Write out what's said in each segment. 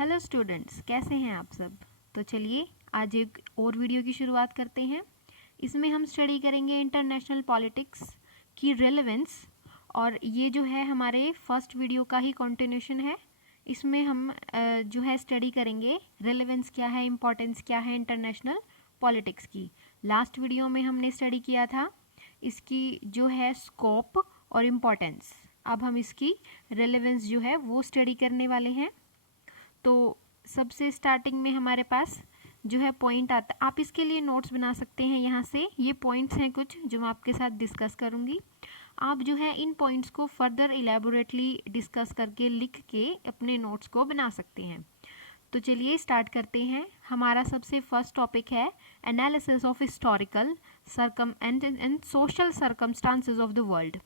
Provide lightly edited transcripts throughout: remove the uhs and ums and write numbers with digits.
Hello students, कैसे हैं आप सब। तो चलिए आज एक और वीडियो की शुरुआत करते हैं। इसमें हम स्टडी करेंगे इंटरनेशनल पॉलिटिक्स की रेलेवेंस, और ये जो है हमारे फर्स्ट वीडियो का ही कंटिन्यूशन है। इसमें हम जो है स्टडी करेंगे रेलेवेंस क्या है, इम्पोर्टेंस क्या है इंटरनेशनल पॉलिटिक्स की। लास्ट वीडियो में हमने स्टडी किया था इसकी जो है स्कोप और इम्पोर्टेंस। अब हम इसकी रेलेवेंस जो है वो स्टडी करने वाले हैं। तो सबसे स्टार्टिंग में हमारे पास जो है पॉइंट आता, आप इसके लिए नोट्स बना सकते हैं। यहाँ से ये पॉइंट्स हैं कुछ जो मैं आपके साथ डिस्कस करूँगी। आप जो है इन पॉइंट्स को फर्दर इलेबोरेटली डिस्कस करके लिख के अपने नोट्स को बना सकते हैं। तो चलिए स्टार्ट करते हैं। हमारा सबसे फर्स्ट टॉपिक है analysis of historical circum and social circumstances of the world.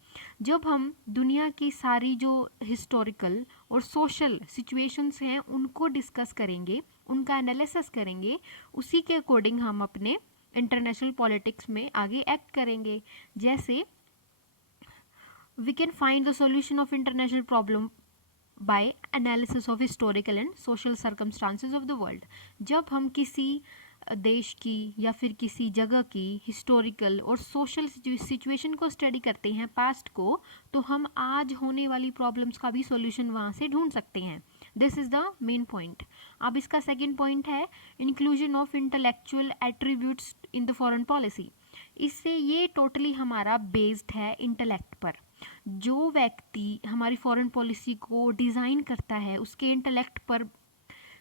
जब हम दुनिया की सारी जो हिस्टोरिकल और सोशल सिचुएशंस हैं उनको डिस्कस करेंगे, उनका एनालिसिस करेंगे, उसी के अकॉर्डिंग हम अपने इंटरनेशनल पॉलिटिक्स में आगे एक्ट करेंगे। जैसे we can find the solution of international problem by analysis of historical and social circumstances of the world. जब हम किसी देश की या फिर किसी जगह की हिस्टोरिकल और सोशल सिचुएशन को स्टडी करते हैं, पास्ट को, तो हम आज होने वाली प्रॉब्लम्स का भी सॉल्यूशन वहाँ से ढूंढ सकते हैं। This is the main point. अब इसका सेकेंड पॉइंट है inclusion of intellectual attributes in the foreign policy. इससे ये टोटली हमारा बेस्ड है इंटेलेक्ट पर। जो व्यक्ति हमारी फॉरेन पॉलिसी को डिज़ाइन करता है उसके इंटेलेक्ट पर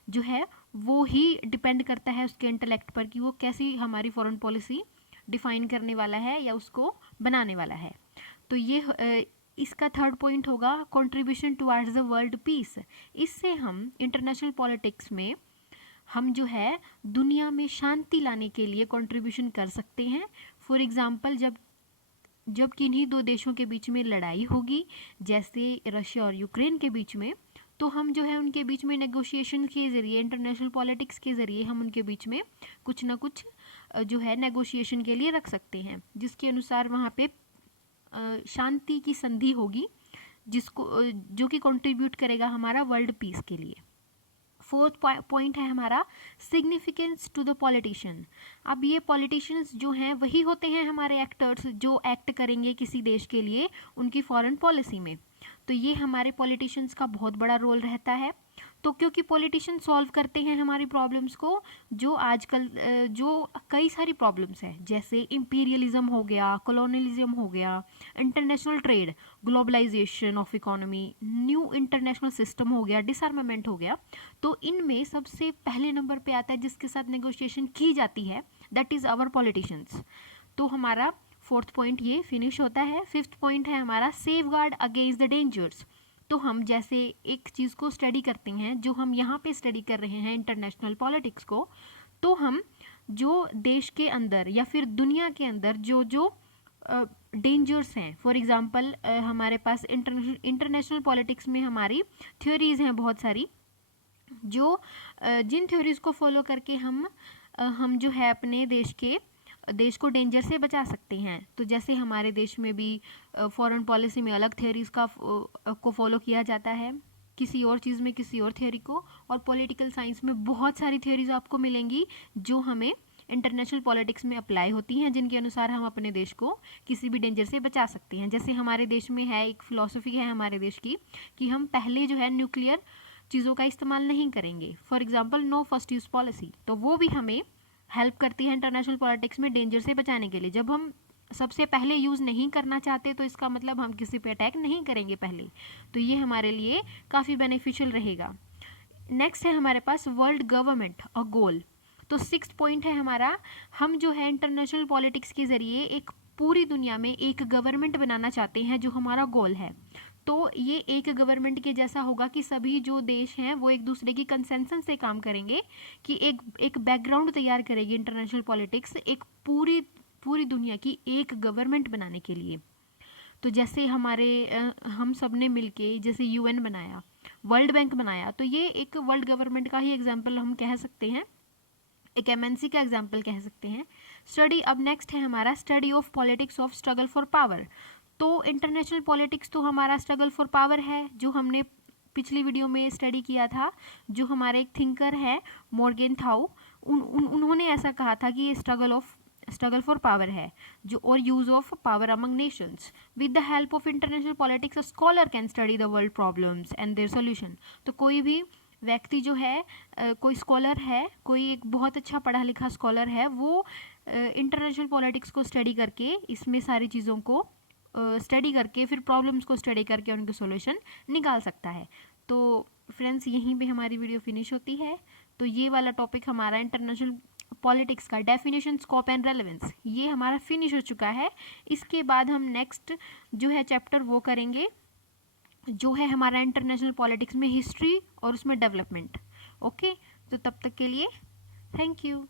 जो है वो ही डिपेंड करता है, उसके इंटेलेक्ट पर, कि वो कैसी हमारी फॉरेन पॉलिसी डिफाइन करने वाला है या उसको बनाने वाला है। तो ये इसका थर्ड पॉइंट होगा contribution towards the world peace. इससे हम इंटरनेशनल पॉलिटिक्स में हम जो है दुनिया में शांति लाने के लिए कंट्रीब्यूशन कर सकते हैं। फॉर एग्जांपल, जब किन्हीं दो देशों के बीच में लड़ाई होगी, जैसे रशिया और यूक्रेन के बीच में, तो हम जो है उनके बीच में नेगोशिएशन के ज़रिए, इंटरनेशनल पॉलिटिक्स के ज़रिए हम उनके बीच में कुछ ना कुछ जो है नेगोशिएशन के लिए रख सकते हैं, जिसके अनुसार वहाँ पे शांति की संधि होगी, जिसको जो कि कंट्रीब्यूट करेगा हमारा वर्ल्ड पीस के लिए। फोर्थ पॉइंट है हमारा सिग्निफिकेंस टू द पॉलिटिशियन। अब ये पॉलिटिशियंस जो हैं वही होते हैं हमारे एक्टर्स जो एक्ट करेंगे किसी देश के लिए उनकी फॉरेन पॉलिसी में। तो ये हमारे पॉलिटिशियंस का बहुत बड़ा रोल रहता है। तो क्योंकि पॉलिटिशियन सॉल्व करते हैं हमारी प्रॉब्लम्स को, जो आजकल जो कई सारी प्रॉब्लम्स हैं, जैसे इंपीरियलिज्म हो गया, कॉलोनियलिज्म हो गया, international trade, globalisation of economy, new international system हो गया, डिसआर्मामेंट हो गया। तो इनमें सबसे पहले नंबर पे आता है जिसके साथ नेगोशिएशन की जाती है, दैट इज़ आवर पॉलिटिशियंस। तो हमारा फोर्थ पॉइंट ये फिनिश होता है। फिफ्थ पॉइंट है हमारा safe guard against the dangers. तो हम जैसे एक चीज़ को स्टडी करते हैं, जो हम यहाँ पे स्टडी कर रहे हैं इंटरनेशनल पॉलिटिक्स को, तो हम जो देश के अंदर या फिर दुनिया के अंदर जो जो डेंजर्स हैं, फॉर एग्जांपल हमारे पास इंटरनेशनल पॉलिटिक्स में हमारी थ्योरीज हैं बहुत सारी, जो जिन थ्योरीज को फॉलो करके हम जो है अपने देश को डेंजर से बचा सकते हैं। तो जैसे हमारे देश में भी फॉरेन पॉलिसी में अलग थ्योरीज को फॉलो किया जाता है, किसी और चीज़ में किसी और थ्योरी को, और पॉलिटिकल साइंस में बहुत सारी थ्योरीज आपको मिलेंगी जो हमें इंटरनेशनल पॉलिटिक्स में अप्लाई होती हैं, जिनके अनुसार हम अपने देश को किसी भी डेंजर से बचा सकते हैं। जैसे हमारे देश में है एक फिलॉसफी है हमारे देश की कि हम पहले जो है न्यूक्लियर चीज़ों का इस्तेमाल नहीं करेंगे, for example no first use policy. तो वो भी हमें हेल्प करती है इंटरनेशनल पॉलिटिक्स में डेंजर से बचाने के लिए। जब हम सबसे पहले यूज़ नहीं करना चाहते तो इसका मतलब हम किसी पे अटैक नहीं करेंगे पहले। तो ये हमारे लिए काफ़ी बेनिफिशियल रहेगा। नेक्स्ट है हमारे पास वर्ल्ड गवर्नमेंट और गोल। तो सिक्स पॉइंट है हमारा, हम जो है इंटरनेशनल पॉलिटिक्स के ज़रिए एक पूरी दुनिया में एक गवर्नमेंट बनाना चाहते हैं, जो हमारा गोल है। तो ये एक गवर्नमेंट के जैसा होगा कि सभी जो देश हैं वो एक दूसरे की कंसेंसस से काम करेंगे, कि एक बैकग्राउंड तैयार करेगी इंटरनेशनल पॉलिटिक्स एक पूरी दुनिया की एक गवर्नमेंट बनाने के लिए। तो जैसे हम सब ने मिलके जैसे यूएन बनाया, वर्ल्ड बैंक बनाया, तो ये एक वर्ल्ड गवर्नमेंट का ही एग्जाम्पल हम कह सकते हैं, एक एमएनसी का एग्जाम्पल कह सकते हैं। स्टडी अब नेक्स्ट है हमारा study of politics of struggle for power. तो इंटरनेशनल पॉलिटिक्स तो हमारा स्ट्रगल फॉर पावर है, जो हमने पिछली वीडियो में स्टडी किया था, जो हमारे एक थिंकर है मॉर्गेनथाउ, उन्होंने ऐसा कहा था कि ये स्ट्रगल फॉर पावर है जो, और use of power among Nations. With the help of international politics a scholar can study the world problems and their solution. तो कोई भी व्यक्ति जो है, कोई स्कॉलर है, कोई एक बहुत अच्छा पढ़ा लिखा स्कॉलर है, वो इंटरनेशनल पॉलिटिक्स को स्टडी करके, इसमें सारी चीज़ों को स्टडी करके, फिर प्रॉब्लम्स को स्टडी करके उनके सॉल्यूशन निकाल सकता है। तो फ्रेंड्स, यहीं पे हमारी वीडियो फिनिश होती है। तो ये वाला टॉपिक हमारा इंटरनेशनल पॉलिटिक्स का डेफिनेशन, स्कोप एंड रेलेवेंस, ये हमारा फिनिश हो चुका है। इसके बाद हम नेक्स्ट जो है चैप्टर वो करेंगे, जो है हमारा इंटरनेशनल पॉलिटिक्स में हिस्ट्री और उसमें डेवलपमेंट। ओके, तो तब तक के लिए थैंक यू।